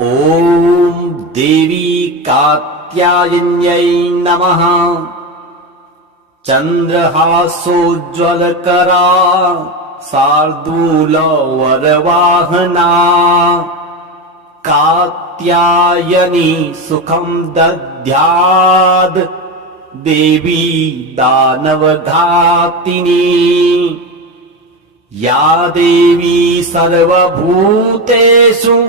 ॐ देवी कात्यायन्यै नमः। चन्द्रहासोज्ज्वलकरा शार्दूलवरवाहना कात्यायनी सुखं दद्याद् देवी दानवघातिनी। या देवी सर्वभूतेषु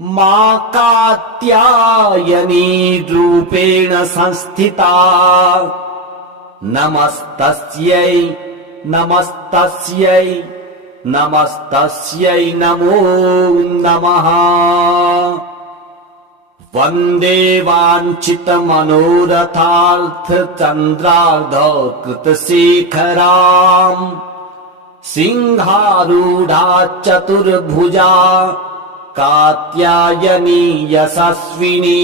मा कात्यायनी रूपेण संस्थिता। नमस्तस्यै नमस्तस्यै नमस्तस्यै नमो नमः। वन्दे वाञ्छितमनोरथार्थचन्द्रार्धकृतशेखराम् सिंहारूढा चतुर्भुजा कात्यायनी यशस्विनी।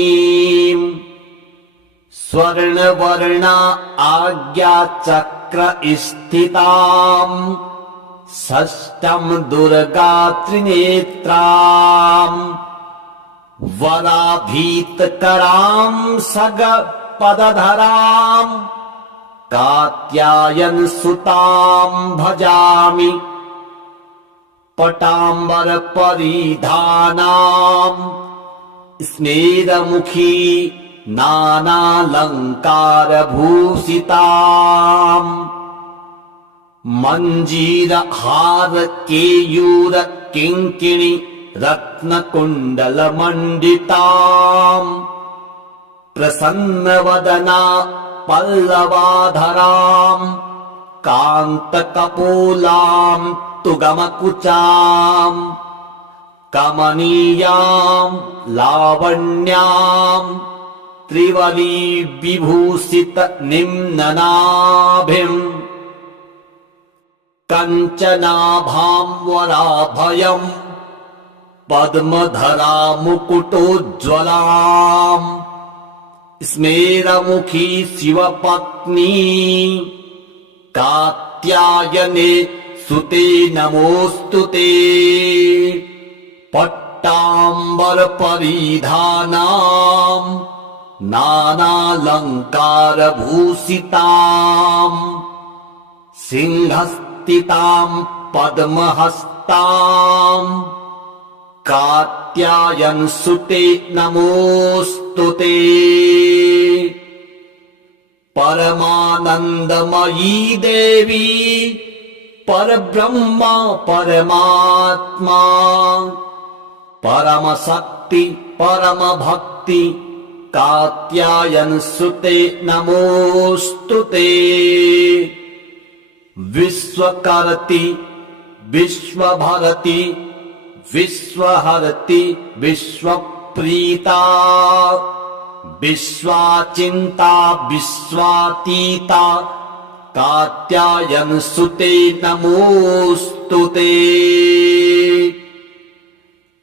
स्वर्णवर्णा आज्ञाचक्र स्थिताम् षष्ठं दुर्गा त्रिनेत्राम् वराभीतकराम् सगपदधराम् कात्यायन सुताम् भजामि। पटाम्बर परिधानाम् स्मेरमुखी नानालंकार भूषिताम् मंजीरहार केयूर किंकिणी रत्नकुंडल मंडिताम् प्रसन्नवदना पल्लवाधराम् कांतकपोलाम् तुगमकुचाम् कमनीयाम् लावण्याम् त्रिवली विभूषित निम्ननाभिम् कंचनाभाम् वराभयम् पद्मधरा मुकुटोज्ज्वलाम् स्मेरमुखी शिवपत्नी कात्यायने सुते नमोस्तुते। पट्टाम्बर परिधानाम् नानालंकार भूषिताम् सिंहस्थिताम् पद्महस्ताम् कात्यायन सुते नमोस्तुते। परमानंदमयी देवी परब्रह्म परमात्मा परम शक्ति परम भक्ति कात्यायन सुते नमोस्तुते। विश्वकर्ति विश्वभरति विश्वहरति विश्वप्रीता विश्वाचिंता विश्वातीता कात्यायन सुते नमोस्तुते।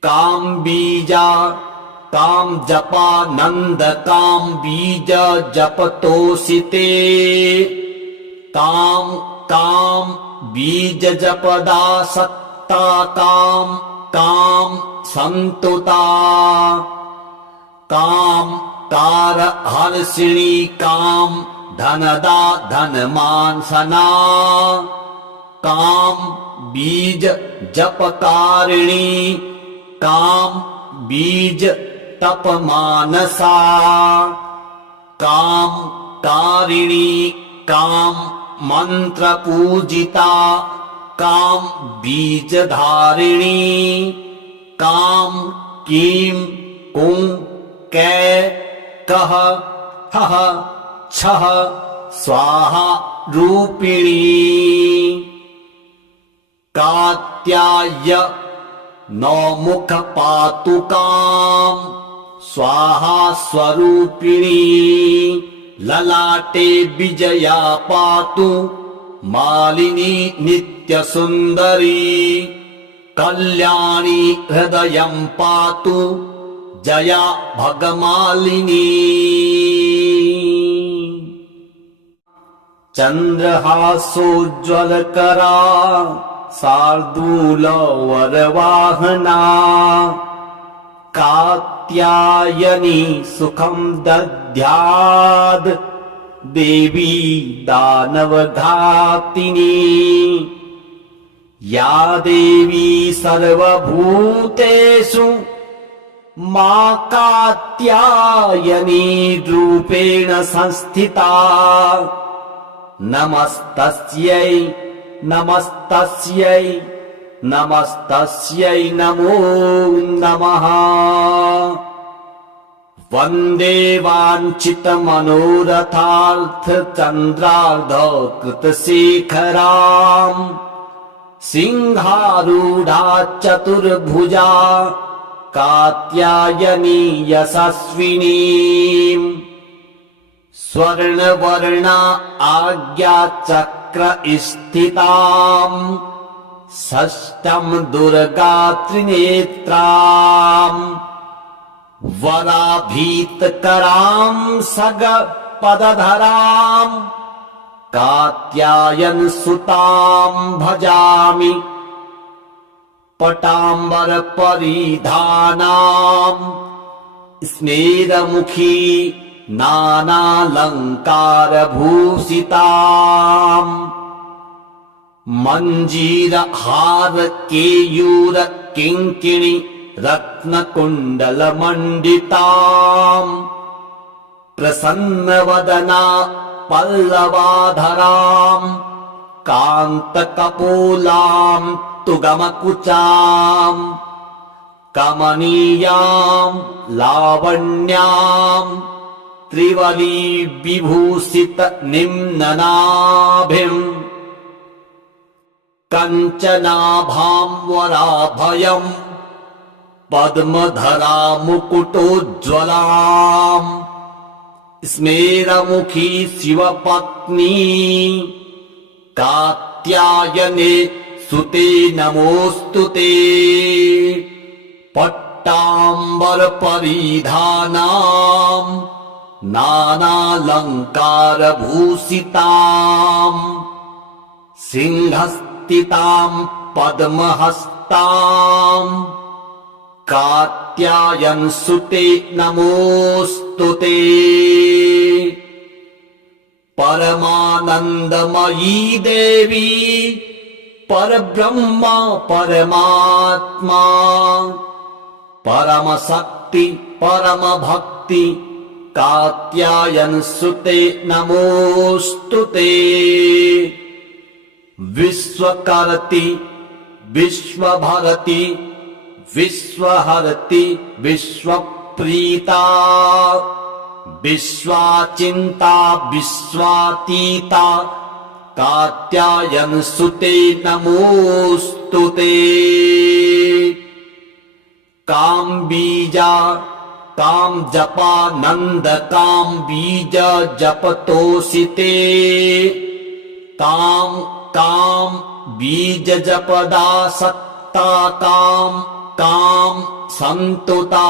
काम बीजा काम जपा नंद काम बीज जपतोषिते। काम काम बीज जपदा सत्ता काम काम संतुता। काम कार हर्षिणी काम धनदा धनमानसना। काम बीज जपकारिणी काम बीज तपमानसा। काम कारिणी काम मंत्र पूजिता काम बीज धारिणी। काम कीम कुं कै कह हह छह स्वाहा रूपिणी। कात्याय नौमुख पातुकाम् स्वाहा स्वरूपिणी। ललाटे विजया पातु मालिनी नित्य सुंदरी। कल्याणी हृदयं पातु जया भगमालिनी। चन्द्रहासोज्ज्वलकरा शार्दूलवरवाहना का कात्यायनी सुखं दद्याद् देवी दानवघातिनी या देवी सर्वभूतेषु मा कात्यायनी रूपेण संस्थिता नमस्तस्यै नमस्तस्यै नमस्तस्यै नमो नमः। वन्दे वाञ्छितमनोरथार्थ चन्द्रार्धकृतशेखराम् सिंहारूढा चतुर्भुजा कात्यायनी यशस्विनीम् स्वर्णवर्णा आज्ञाचक्र स्थिताम् षष्ठं दुर्गा त्रिनेत्राम् वराभीतकरां सगपदधराम् कात्यायन सुतां भजामि पटाम्बर परिधानाम् स्मेरमुखी नानालंकार भूषिताम् मंजीर हार केयूर किंकिणी रत्नकुंडल मंडिताम् प्रसन्नवदना पल्लवाधराम् कान्तकपोलाम् तुगमकुचाम् कमनीयाम् लावण्याम् त्रिवली विभूषित निम्ननाभिम् कंचनाभाम् वराभयम् पद्मधरा मुकुटोज्ज्वलाम् स्मेरमुखी शिवपत्नी कात्यायने सुते नमोस्तुते पट्टाम्बर परिधानाम् नानालंकार भूषिताम् सिंहस्थिताम् पद्महस्ताम् कात्यायन सुते नमोस्तुते परमानंदमयी देवी परब्रह्म परमात्मा परम शक्ति परम भक्ति कात्यायन सुते नमोस्तुते विश्वकर्ति विश्वभरति विश्वहरति विश्वप्रीता विश्वाचिन्ता विश्वातीता कात्यायन सुते नमोस्तुते काम बीजा काम जपा नंद काम बीज जपतोषिते काम काम बीज जपदा सत्ता काम काम संतुता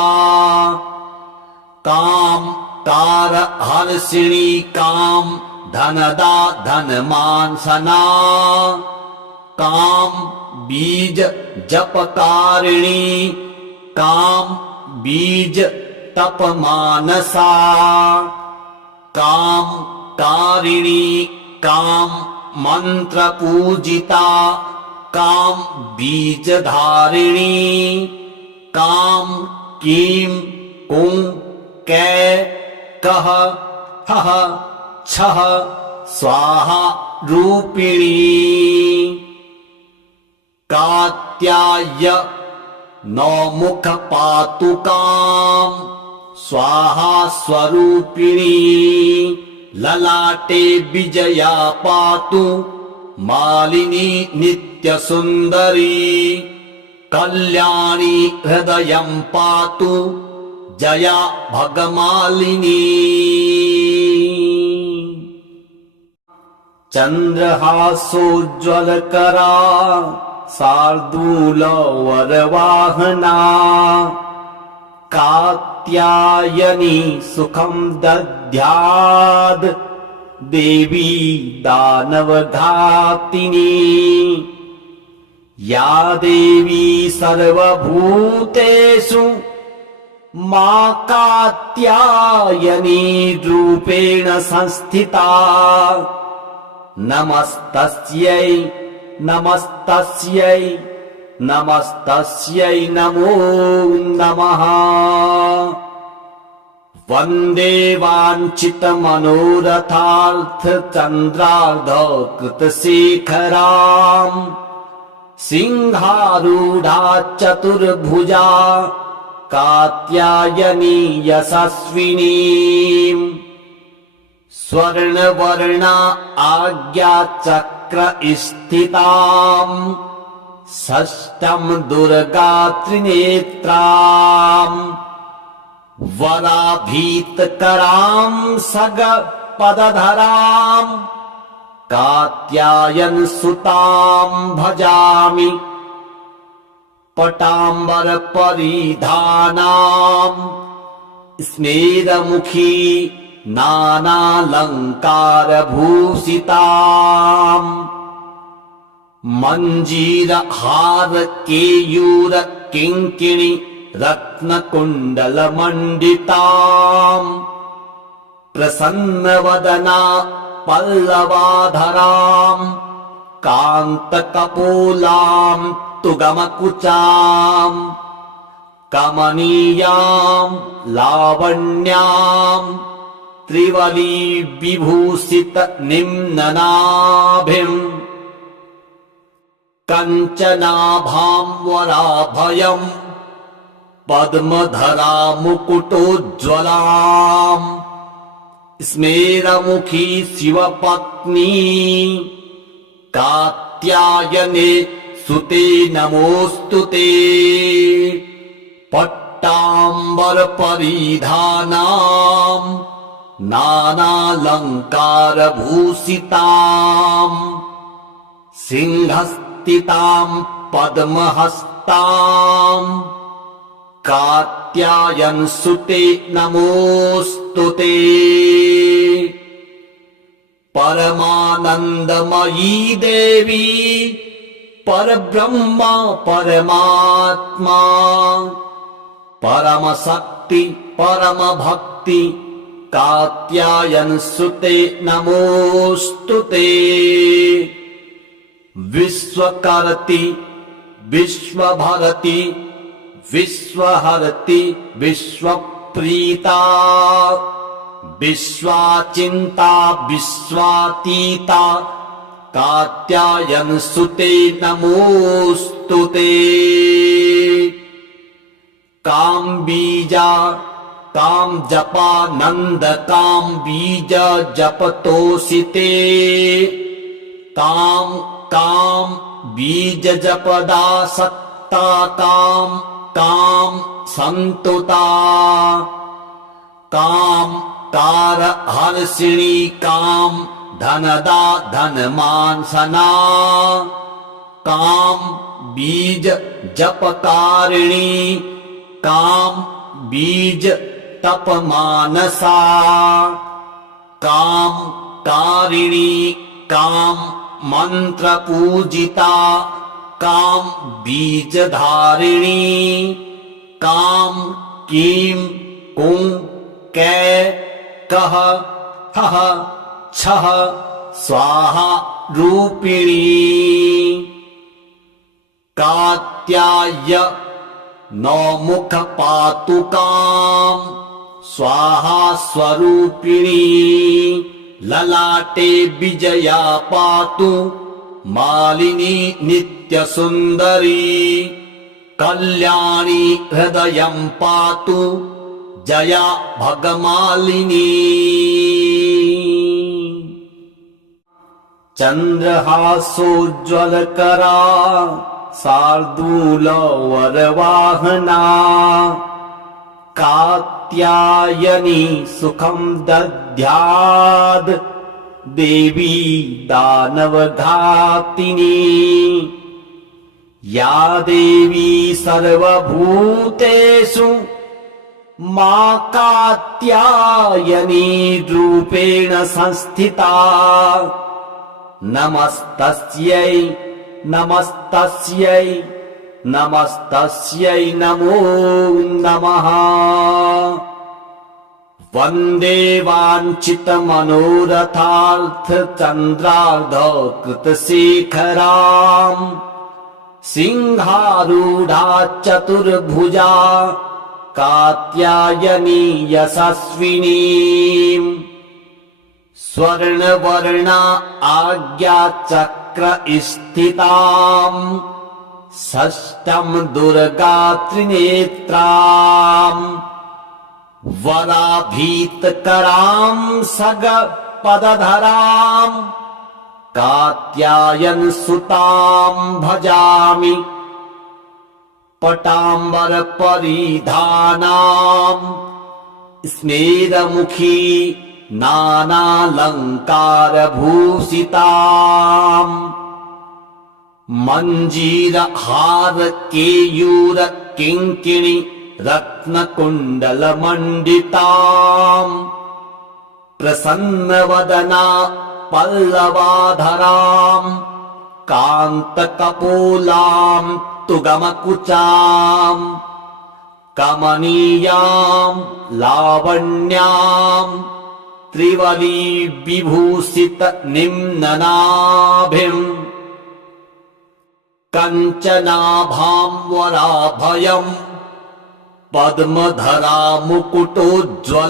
काम कार हर्षिणी काम धनदा धनमानसना काम बीज जपकारिणी काम बीज तपमानसा काम कारिणी काम मंत्र पूजिता काम बीजधारिणी काम कीम कुं कै कह हह छह स्वाहा रूपिणी कात्याय नौमुख पातुकाम् स्वाहा स्वरूपिणी ललाटे विजया पातु मालिनी नित्य सुंदरी कल्याणी हृदयं पातु जया भगमालिनी चंद्रहासोज्ज्वलकरा शार्दूल वरवाहना कात्यायनी सुखं दद्याद् देवी दानवघातिनी या देवी सर्वभूतेषु मां कात्यायनी रूपेण संस्थिता। नमस्तस्यै नमस्तस्यै नमस्तस्यै नमो नमः। वन्दे वाञ्छितमनोरथार्थ चन्द्रार्धकृतशेखराम् सिंहारूढा चतुर्भुजा कात्यायनी यशस्विनीम्। स्वर्णवर्णा आज्ञाचक्र स्थिताम् षष्ठम् दुर्गा त्रिनेत्राम्। वराभीतकराम् सगपदधराम् कात्यायन सुताम् भजामि। पटाम्बर परिधानाम् स्मेरमुखी नानालङ्कार भूषिताम्। मञ्जीरहार केयूर किङ्किणी रत्नकुण्डलमण्डिताम्। प्रसन्नवदना पल्लवाधराम् कान्तकपोलाम् तुगमकुचाम्। कमनीयाम् लावण्याम् त्रिवली विभूषित निम्ननाभिम्। कञ्चनाभाम् वराभयम् पद्मधरा मुकुटोज्ज्वलाम्। स्मेरमुखी शिवपत्नी कात्यायने सुते नमोऽस्तुते। पट्टाम्बर परिधानाम् नानालङ्कार भूषिताम्। सिंहस्थिताम् पद्महस्ताम् कात्यायन सुते नमोऽस्तुते। परमानन्दमयी देवी परब्रह्म परमात्मा। परमशक्ति परमभक्ति कात्यायन सुते नमोऽस्तुते। विश्वकर्ति विश्वभरति विश्वहरति विश्वप्रीता। विश्वाचिन्ता विश्वातीता कात्यायन सुते नमोऽस्तुते। काम बीजा काम जपा नंद काम बीज जपतोषिते। काम काम बीज जपदा सत्ता काम काम संतुता। काम कार हर्षिणी काम धनदा धनमानसना। काम बीज जपकारिणी काम बीज तपमानसा। काम कारिणी काम मंत्र पूजिता। काम बीजधारिणी काम कीं कुं कै कह हह छह स्वाहा रूपिणी। कात्याय नौमुख पातुकाम् स्वाहा स्वरूपिणी। ललाटे विजया पातु मालिनी नित्यसुन्दरी। कल्याणी हृदयं पातु जया भगमालिनी। चन्द्रहासोज्ज्वलकरा शार्दूलवरवाहना। कात्यायनी सुखं दद्याद् देवी दानवघातिनी। या देवी सर्वभूतेषु मां कात्यायनी रूपेण संस्थिता। नमस्तस्यै नमस्तस्यै नमस्तस्यै नमो नमः। वन्दे वाञ्छितमनोरथार्थचन्द्रार्धकृतशेखराम् सिंहारूढा चतुर्भुजा कात्यायनी यशस्विनीम् स्वर्णवर्णा आज्ञाचक्र स्थिताम् षष्ठम् दुर्गा त्रिनेत्राम् वराभीतकराम् सगपदधराम् कात्यायन सुताम् भजामि पटाम्बर परिधानाम् स्मेरमुखी नानालङ्कार भूषिताम् मञ्जीरहार केयूर किङ्किणी रत्नकुण्डलमण्डिताम् प्रसन्नवदना पल्लवाधराम् कान्तकपोलाम् तुगमकुचाम् कमनीयाम् लावण्याम् त्रिवली विभूषित निम्ननाभिम् कञ्चनाभाम् वराभयम् पद्मधरा मुकुटोज्ज्वलाम्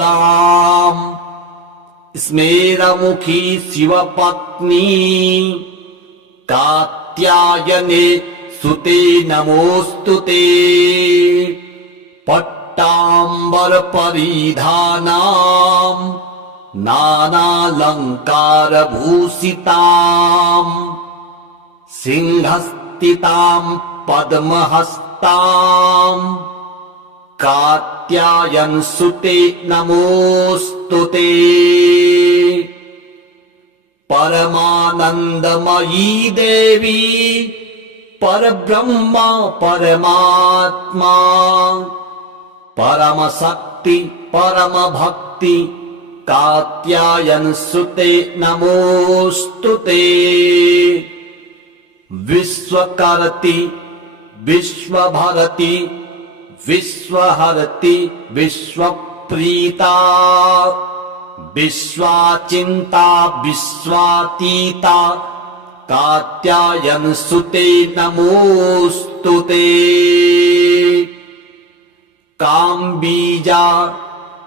स्मेरमुखी शिवपत्नी कात्यायने सुते नमोऽस्तुते पट्टाम्बर परिधानाम् नानालङ्कार भूषिताम् सिंहस्थिताम् पद्महस्ताम् कात्यायन सुते नमोऽस्तुते परमानन्दमयी देवी परब्रह्म परमात्मा परमशक्ति परमभक्ति कात्यायन सुते नमोऽस्तुते विश्वकर्ति विश्वभरति विश्वहरति विश्वप्रीता विश्वाचिन्ता विश्वातीता कात्यायन सुते नमोऽस्तुते काम बीजा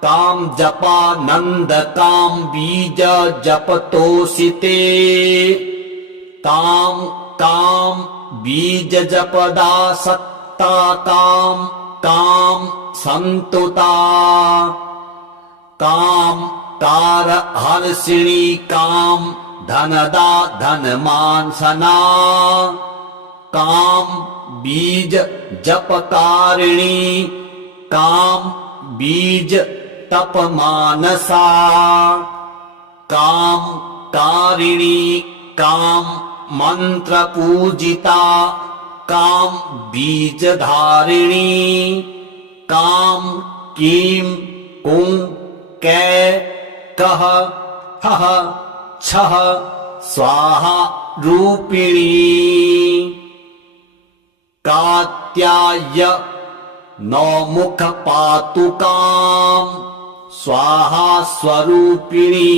काम जपा नंद काम बीज जपतोषिते काम काम बीज जपदा सत्ता काम काम संतुता काम कार हर्षिणी काम धनदा धनमानसना काम बीज जपकारिणी काम बीज तपमानसा काम कारिणी काम मंत्र पूजिता काम बीजधारिणी काम कीम कुं कै कह हह छह स्वाहा रूपिणी कात्याय नौमुख पातुकाम स्वाहा स्वरूपिणी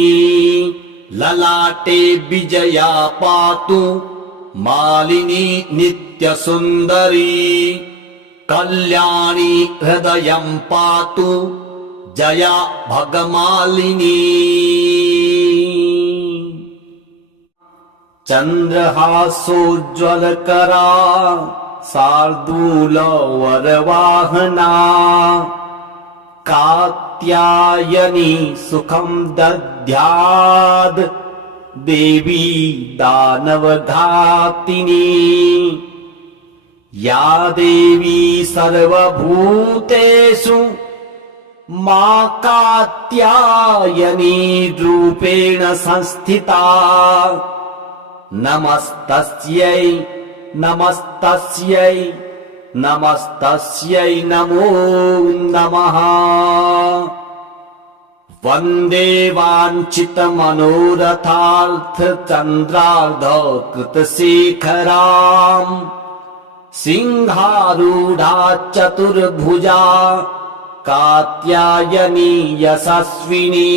ललाटे विजया पातु मालिनी नित्य सुंदरी कल्याणी हृदयं पातु जया भगमालिनी चन्द्रहासोज्ज्वलकरा शार्दूलवरवाहना कात्यायनी सुखं दद्याद् देवी दानवघातिनी या देवी सर्वभूतेषु मा कात्यायनी रूपेण संस्थिता नमस्तस्यै नमस्तस्यै नमस्तस्यै नमो नमः। वन्दे वाञ्छितमनोरथार्थचन्द्रार्धकृतशेखराम् सिंहारूढ़ा चतुर्भुजा कात्यायनी यशस्विनी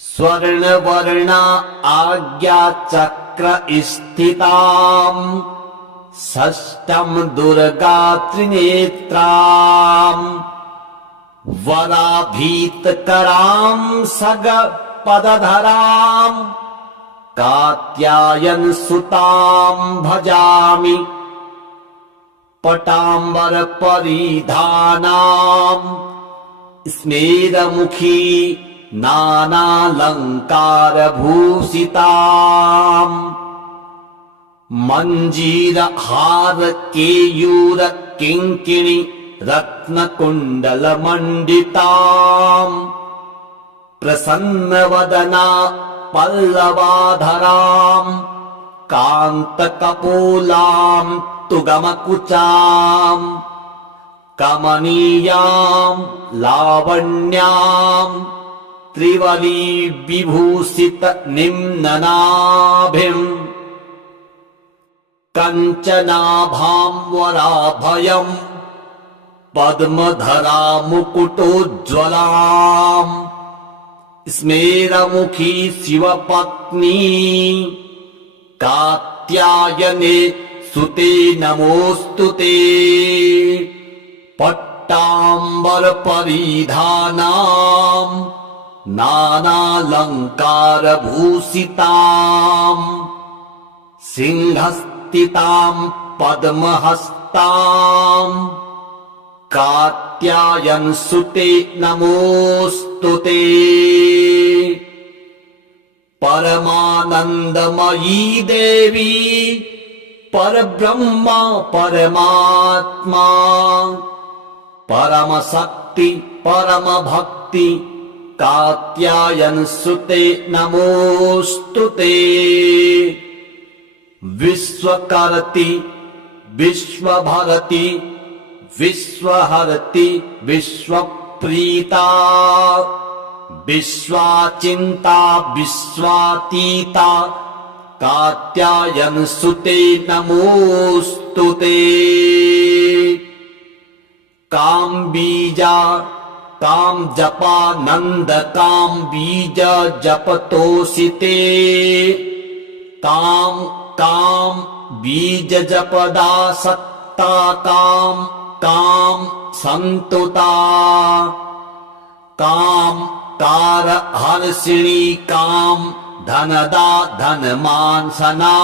स्वर्णवर्णा आज्ञा चक्र स्थिताम् षष्ठम् दुर्गा त्रिनेत्राम् वराभीतकराम् सगपदधराम् कात्यायन सुताम् भजामि पटाम्बर परिधानाम् स्मेरमुखी नानालंकार भूषिताम् मंजीर हार केयूर किंकिणी रत्नकुंडल मंडिताम् प्रसन्नवदना पल्लवाधराम् कान्तकपोलाम् तुगमकुचाम् कमनीयाम् लावण्याम् त्रिवली विभूषित निम्ननाभिम् कंचनाभाम् वराभयम् पद्मधरा मुकुटोज्ज्वलाम् स्मेरमुखी शिवपत्नी कात्यायने सुते नमोस्तुते पट्टाम्बर परिधानाम् नानालंकार भूषिताम् सिंहस्थिताम् पद्महस्ताम् कात्यायन सुते नमोस्तुते परमानंदमयी देवी परब्रह्मा परमात्मा परम शक्ति परम भक्ति कात्यायन सुते नमोस्तुते विश्वकर्ति विश्वभरति विश्वहरति विश्वप्रीता विश्वाचिंता विश्वातीता कात्यायन सुते नमोस्तुते काम बीजा काम जपा नंद काम बीज जपतोषिते काम काम बीज जपदा सत्ता काम काम संतुता काम कार हर्षिणी काम धनदा धनमान सना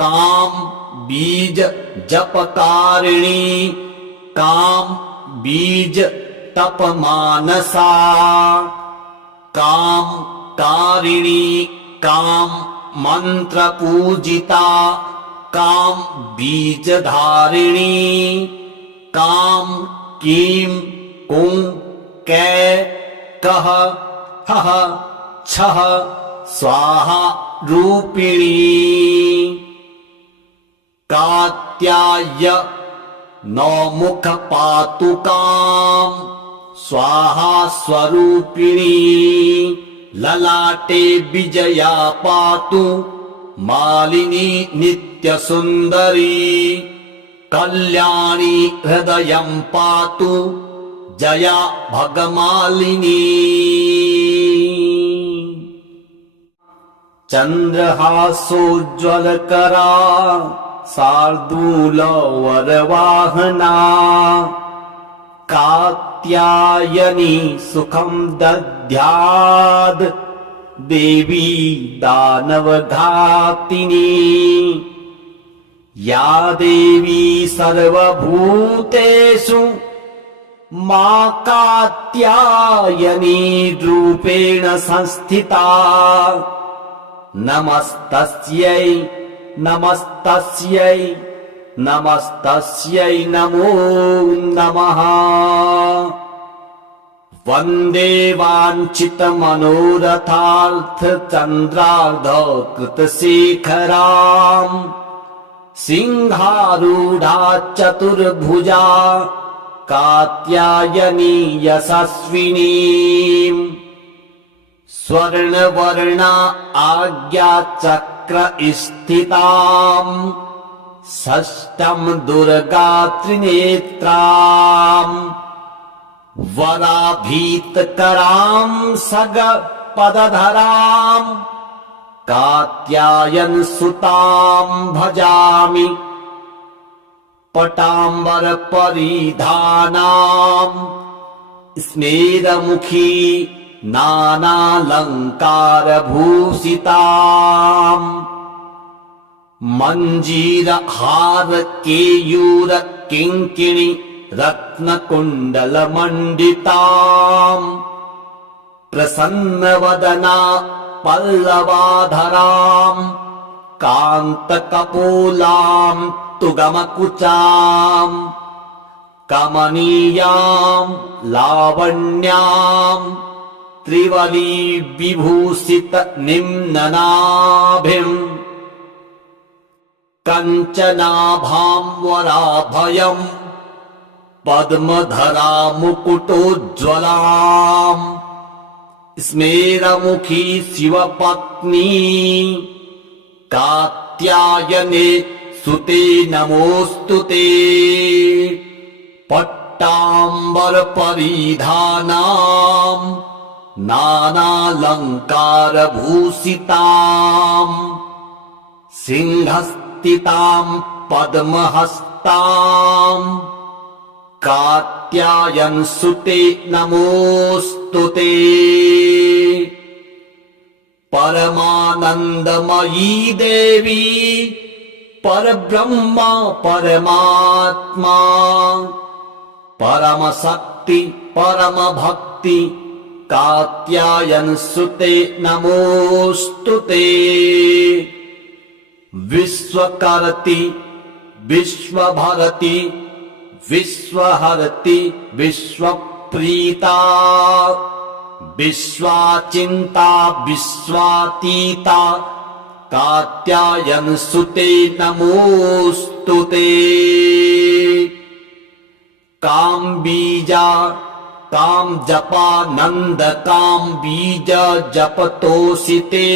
काम बीज जपकारिणी काम बीज तप मानसा काम कारिणी काम मंत्र पूजिता काम बीज धारिणी काम कीम कुं कै कह हह छह स्वाहा रूपिणी कात्याय नौमुख पातुकाम् स्वाहा स्वरूपिणी ललाटे विजया पातु मालिनी नित्य सुंदरी कल्याणी हृदयं पातु जया भगमालिनी चंद्रहासोज्ज्वलकरा शार्दूल वरवाहना कात्यायनी सुखं दद्याद् देवी दानवघातिनी या देवी सर्वभूतेषु मा कात्यायनी रूपेण संस्थिता नमस्तस्यै नमस्तस्यै नमस्तस्यै नमो नमः वन्दे वाञ्छितमनोरथार्थ चन्द्रार्धकृतशेखराम् सिंहारूढा चतुर्भुजा कात्यायनी यशस्विनी स्वर्णवर्णा आज्ञा चक्र स्थिताम् षष्ठं दुर्गा त्रिनेत्राम् वराभीतकरां सगपदधरां कात्यायन सुतां भजामि पटाम्बर परिधानां स्मेरमुखी नानालंकार भूषितां मंजीर हार केयूर किंकिणी रत्नकुंडल मंडितां प्रसन्नवदना पल्लवाधरां कांतकपोलां तुगमकुचां कमनीयां लावण्यां त्रिवली विभूषित निम्ननाभिं कंचनाभां वराभयं पद्मधरा मुकुटोज्ज्वलां स्मेरमुखी शिवपत्नी कात्यायने सुते नमोस्तुते पट्टाम्बर परिधानां नानालंकार भूषितां सिंहस्थितां पद्महस्तां कात्यायन सुते नमोस्तुते परमानंदमयी देवी परब्रह्म परमात्मा परम शक्ति परम भक्ति कात्यायन सुते नमोस्तुते विश्वकर्ति विश्वभरति विश्वहरति विश्वप्रीता विश्वाचिंता विश्वातीता कात्यायन सुते नमोस्तुते काम बीजा काम जपा नंद काम बीज जपतोषिते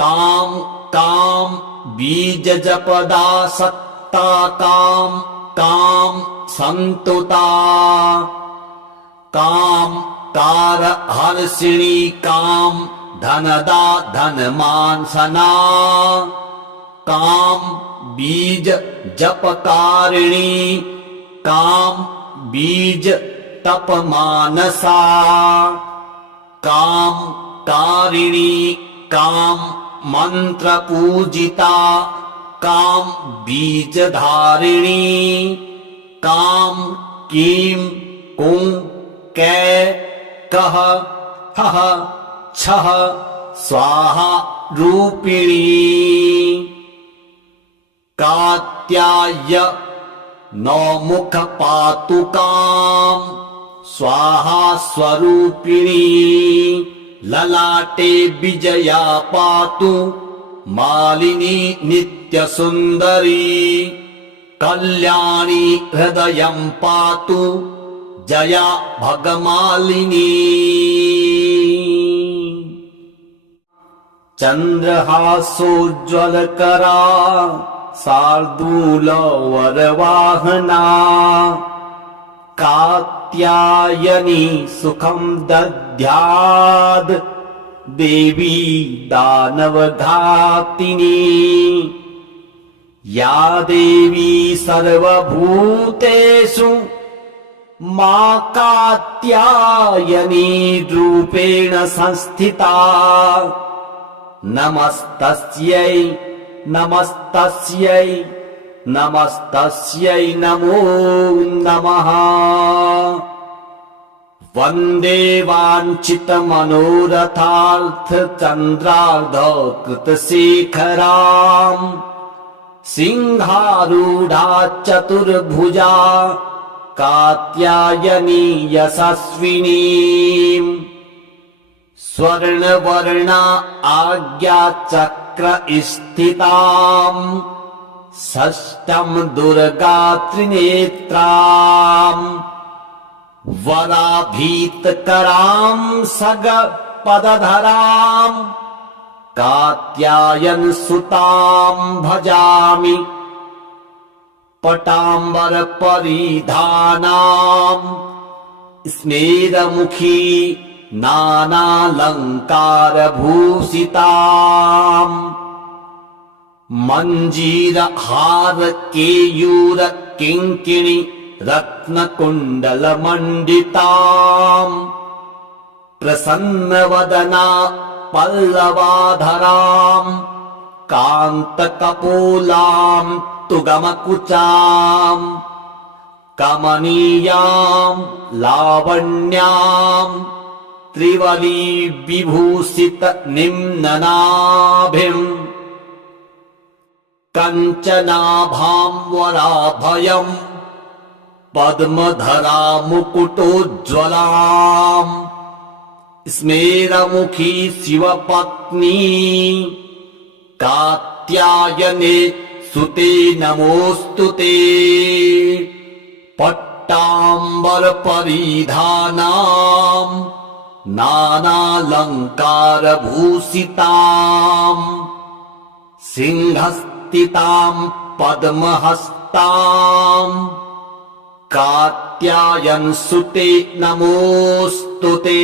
काम काम बीज जपदा सत्ता काम काम संतुता काम कार हर्षिणी काम धनदा धनमान सना काम बीज जपकारिणी काम बीज तपमानसा काम कारिणी काम मंत्र पूजिता काम बीज धारिणी काम कीम कुं कै कह हह छह स्वाहा रूपिणी कात्याय नौमुख पातुकां स्वाहा स्वरूपिणी ललाटे विजया पातु मालिनी नित्य सुंदरी कल्याणी हृदयं पातु जया भगमालिनी चंद्रहासोज्ज्वलकरा शार्दूलवरवाहना कात्यायनी सुखं दद्याद् देवी दानवघातिनी या देवी सर्वभूतेषु मा कात्यायनी रूपेण संस्थिता नमस्तस्यै नमस्तस्यै नमस्तस्यै नमो नमः वन्दे वाञ्छितमनोरथार्थ चन्द्रार्धकृतशेखरां सिंहारूढा चतुर्भुजा कात्यायनी यशस्विनीम् स्वर्णवर्णा आज्ञाचक्र स्थिताम् षष्ठं दुर्गा त्रिनेत्राम् वराभीतकरां सगपदधरां कात्यायन सुतां भजामि पटाम्बर परिधानाम् स्मेरमुखी नानालंकार भूषिताम् मंजीर हार केयूर किंकिणी रत्नकुंडल मंडिताम् प्रसन्नवदना पल्लवाधराम् कान्तकपोलाम् तुगमकुचाम् कमनीयाम् लावण्याम् त्रिवली विभूषित निम्ननाभिम् कंचनाभाम् वराभयम् पद्मधरा मुकुटोज्ज्वलाम् स्मेरमुखी शिवपत्नी कात्यायने सुते नमोस्तुते पट्टाम्बर परिधानाम् नानालंकार भूषिताम् सिंहस्थिताम् पद्महस्ताम् कात्यायन सुते नमोस्तुते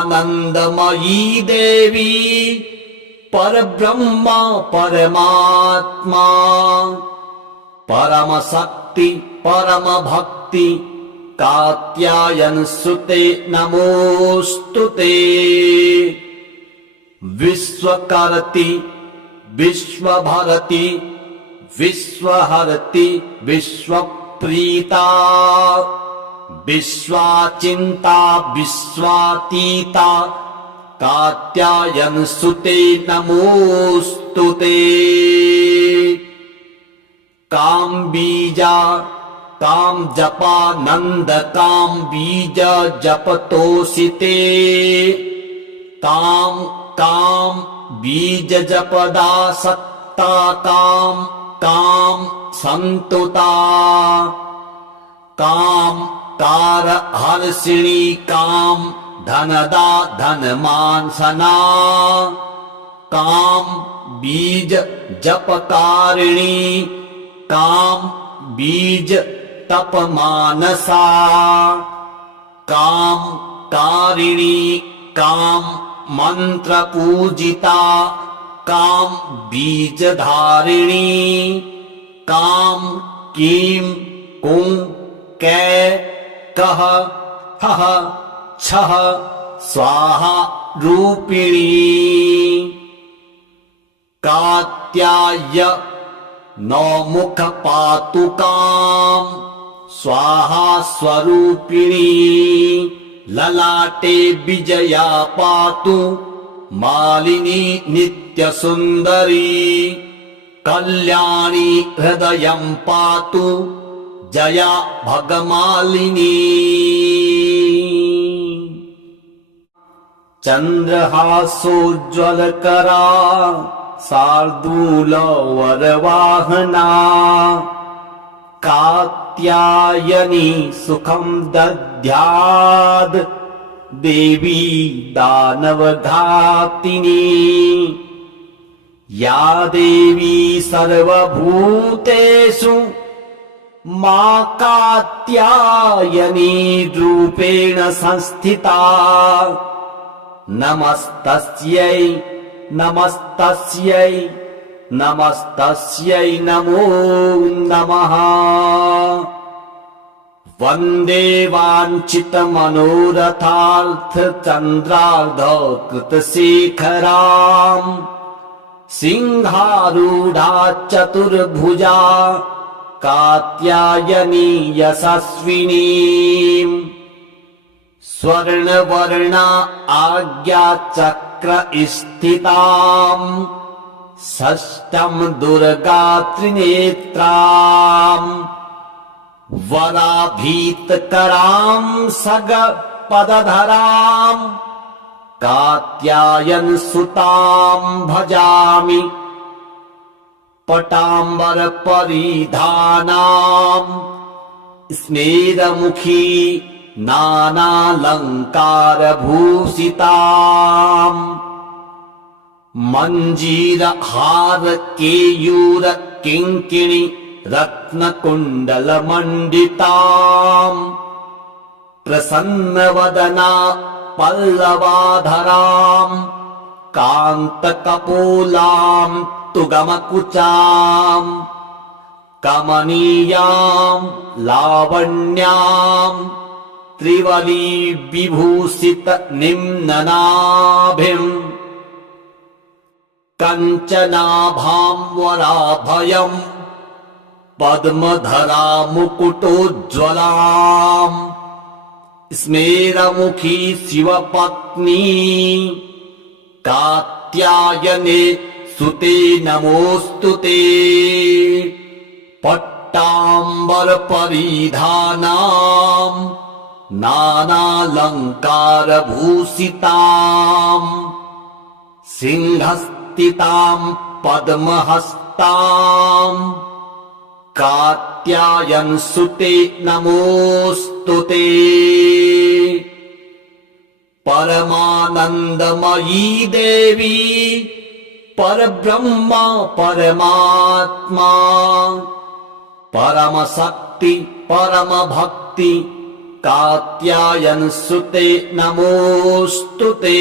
परमानंदमयी देवी परब्रह्मा परमात्मा परम शक्ति परम भक्ति कात्यायन सुते नमोस्तुते विश्वकर्ति विश्वभरति विश्वहरति विश्वप्रीता विश्वाचिंता विश्वातीता कात्यायन सुते नमोस्तुते काम बीजा काम जपा नंद काम बीज जपतोषिते काम काम बीज जपदा सत्ता काम काम संतुता काम कार हर्षिणी काम धनदा धनमानसना काम बीज जपकारिणी काम बीज तपमानसा काम कारिणी काम मंत्र पूजिता काम बीज धारिणी काम कीम कुं कै कह हह छह स्वाहा रूपिणी कात्याय नौमुख पातुकाम् स्वाहा स्वरूपिणी ललाटे विजया पातु मालिनी नित्य सुंदरी कल्याणी हृदयं पातु जया भगमालिनी चंद्रहासोज्ज्वलकरा शार्दूल वरवाहना कात्यायनी सुखं दद्याद् देवी दानवघातिनी या देवी सर्वभूतेषु मा कात्यायनी रूपेण संस्थिता नमस्तस्यै नमस्तस्यै नमस्तस्यै नमो नमः वन्दे वाञ्छितमनोरथार्थ चन्द्रार्धकृतशेखराम् सिंहारूढा चतुर्भुजा कात्यायनी यशस्विनीम् स्वर्णवर्णा आज्ञाचक्र स्थिताम् षष्ठं दुर्गा त्रिनेत्राम् वराभीतकराम् सगपदधराम् कात्यायन सुताम् भजामि पटाम्बर परिधानाम् स्मेरमुखी नानालङ्कारभूषिताम् मञ्जीरहार केयूर किङ्किणी रत्नकुण्डलमण्डिताम् प्रसन्नवदना पल्लवाधराम् कान्तकपोलाम् तुगमकुचाम् कमनीयाम् लावण्याम् त्रिवली विभूषित निम्ननाभिम् कञ्चनाभाम् वराभयम् पद्मधरा मुकुटोज्ज्वलाम् स्मेरमुखी शिवपत्नी कात्यायने सुते नमोऽस्तु ते पट्टाम्बर परिधानाम् नानालङ्कारभूषिताम् सिंहस्थिताम् पद्महस्ताम् कात्यायनसुते नमोऽस्तु ते परमानन्दमयी देवी परब्रह्म परमात्मा परमशक्ति परमभक्ति कात्यायनसुते नमोऽस्तु ते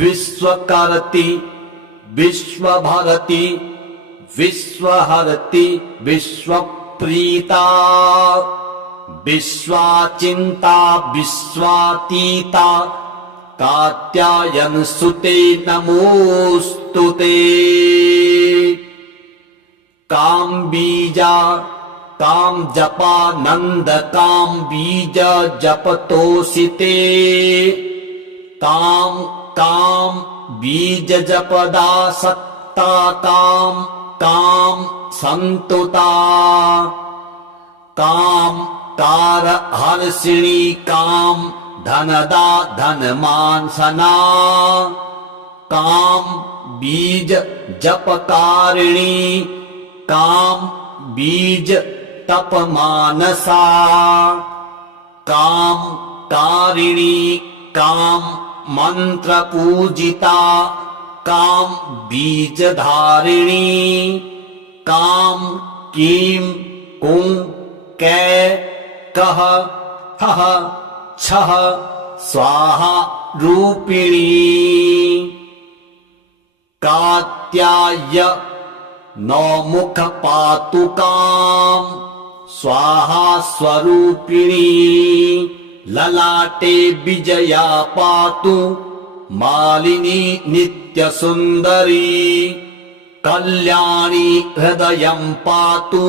विश्वकर्ति विश्वभरति विश्वहरति विश्वप्रीता विश्वाचिन्ता विश्वातीता कात्यायनसुते नमोऽस्तु ते काम्बीजा कामजपा नन्द काम्बीज जपतोषिते काम बीज जपदा सत्ता काम संतुता काम कार हर्षिणी काम धनदा धनमानसना काम बीज जपकारिणी काम बीज तपमानसा काम कारिणी काम मंत्र पूजिता काम बीजधारिणी काम कीम कुं कै कह हह छह स्वाहा रूपिणी कात्याय नौमुख पातु काम स्वाहा स्वरूपिणी ललाटे विजया पातु मालिनी नित्य सुंदरी कल्याणी हृदयं पातु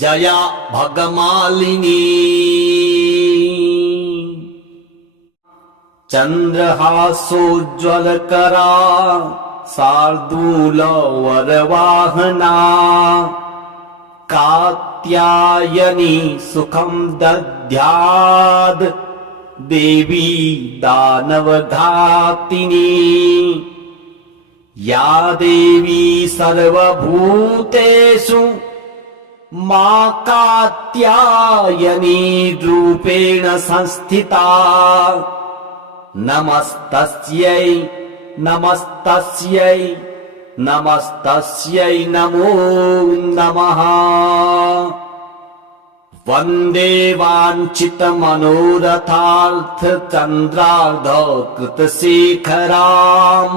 जया भगमालिनी चंद्रहासोज्ज्वलकरा शार्दूलवरवाहना कात्यायनी सुखं दद्याद् देवी दानवघातिनी या देवी सर्वभूतेषु मा कात्यायनी रूपेण संस्थिता नमस्तस्यै नमस्तस्यै नमस्तस्यै नमो नमः वन्दे वाञ्छितमनोरथार्थ चन्द्रार्धकृतशेखराम्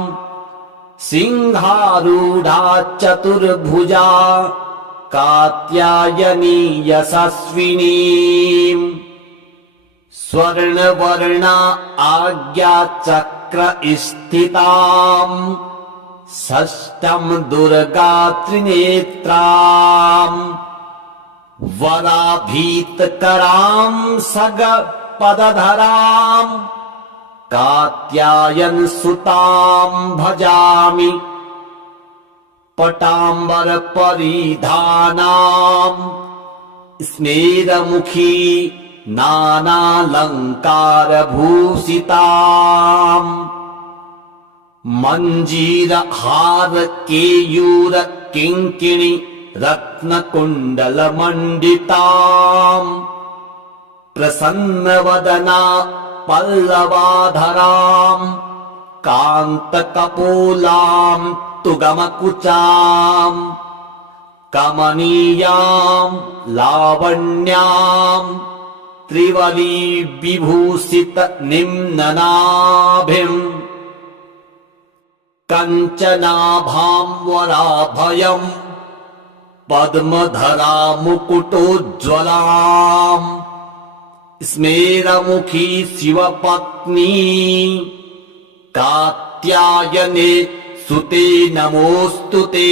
सिंहारूढा चतुर्भुजा कात्यायनी यशस्विनीम् स्वर्णवर्णा आज्ञाचक्र स्थिताम् षष्ठं दुर्गा त्रिनेत्राम् वराभीतकरां सगपदधराम् कात्यायनसुतां भजामि पटाम्बर परिधानाम् स्मेरमुखी नानालङ्कारभूषिताम् मञ्जीरहार केयूर किङ्किणी रत्नकुण्डलमण्डिताम् प्रसन्नवदना पल्लवाधराम् कान्तकपोलाम् तुगमकुचाम् कमनीयाम् लावण्याम् त्रिवली विभूषित निम्ननाभिम् कञ्चनाभाम् वराभयम् पद्मधरा मुकुटोज्ज्वलाम् स्मेरमुखी शिवपत्नी कात्यायने सुते नमोऽस्तुते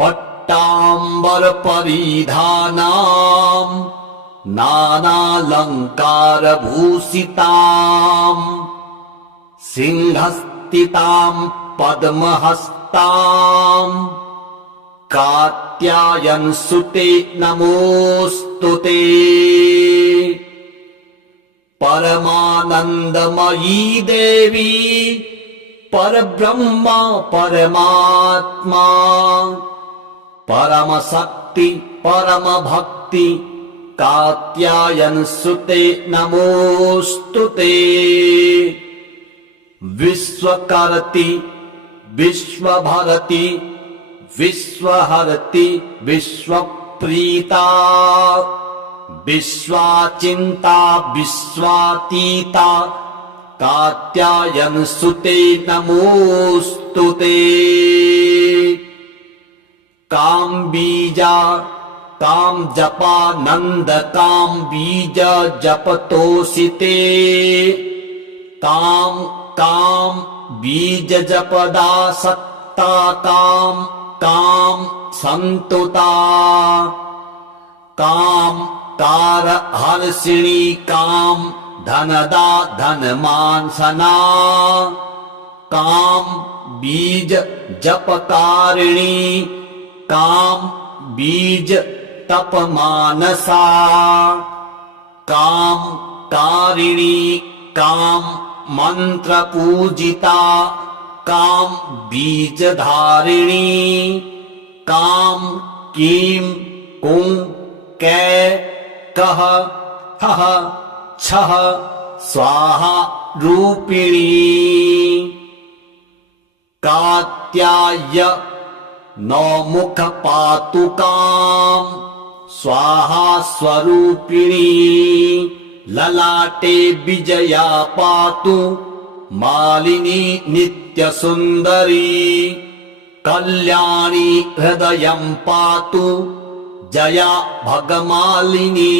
पट्टाम्बर परिधानाम् नानालङ्कारभूषिताम् सिंहस्थिताम् पद्महस्ताम् कात्यायन सुते नमोऽस्तुते परमानन्दमयी देवी परब्रह्म परमात्मा परमशक्ति परमभक्ति कात्यायन सुते नमोऽस्तुते विश्वकर्ति विश्वभरति विश्वहरति विश्वप्रीता विश्वाचिन्ता विश्वातीता कात्यायन सुते नमोऽस्तुते काम बीजा काम जपा नंद काम बीज जपतोषिते काम काम बीज जपदा सत्ता काम काम संतुता काम कार हर्षिणी काम धनदा धनमानसना काम बीज जपकारिणी काम बीज तपमानसा काम कारिणी काम मंत्र पूजिता काम बीजधारिणी काम कीम कुं कै कह हह छह स्वाहा रूपिणी कात्याय नौमुख पातुकाम स्वाहा स्वरूपिणी ललाटे विजया पातु मालिनी नित्य सुंदरी कल्याणी हृदयं पातु जया भगमालिनी।